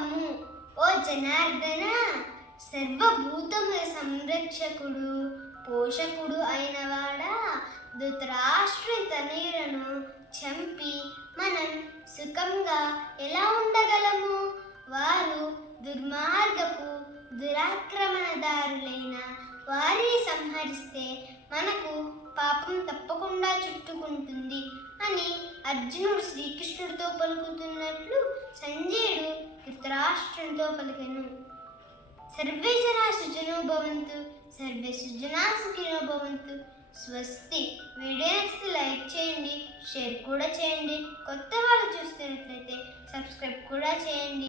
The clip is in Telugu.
నమ్మము ఓ జనార్దన సర్వభూతముల సంరక్షకుడు పోషకుడు అయినవాడా? దృతరాష్ట్ర తనీరను చంపి మనం సుఖంగా ఎలా ఉండగలము? వారు దుర్మార్గపు దురాక్రమణదారులైన వారిని సంహరిస్తే మనకు పాపం తప్పకుండా చుట్టుకుంటుంది అని అర్జునుడు శ్రీకృష్ణుడితో పలుకుతున్నట్లు సంజయుడు ధృతరాష్ట్రునితో పలికెను. సర్వే జనా సుజనో భవంతు సర్వే సుజనా సుఖినో భవంతు. స్వస్తి వీడియో నచ్చితే లైక్ చేయండి షేర్ కూడా చేయండి. కొత్త వాళ్ళు చూస్తున్నట్లయితే సబ్స్క్రైబ్ కూడా చేయండి.